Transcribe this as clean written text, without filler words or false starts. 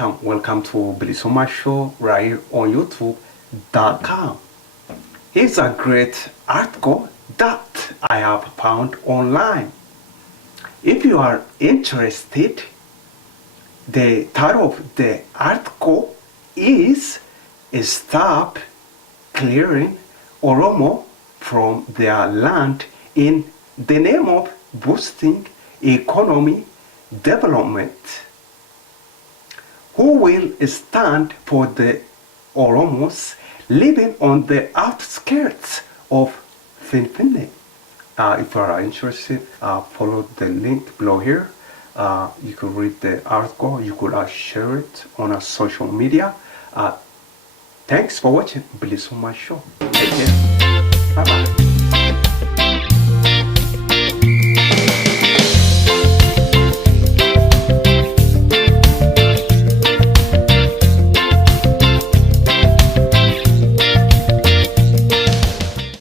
welcome to Bilisoma Show right here on YouTube.com. It's a great article that I have found online. If you are interested, the title of the article is Stop Clearing Oromo from Their Land in the Name of Boosting Economy Development. Who will stand for the Oromos living on the outskirts of Finfinne? If you are interested, follow the link below here. You could read the article, you could share it on social media. Thanks for watching Bilisoma Show. Take care. Bye bye.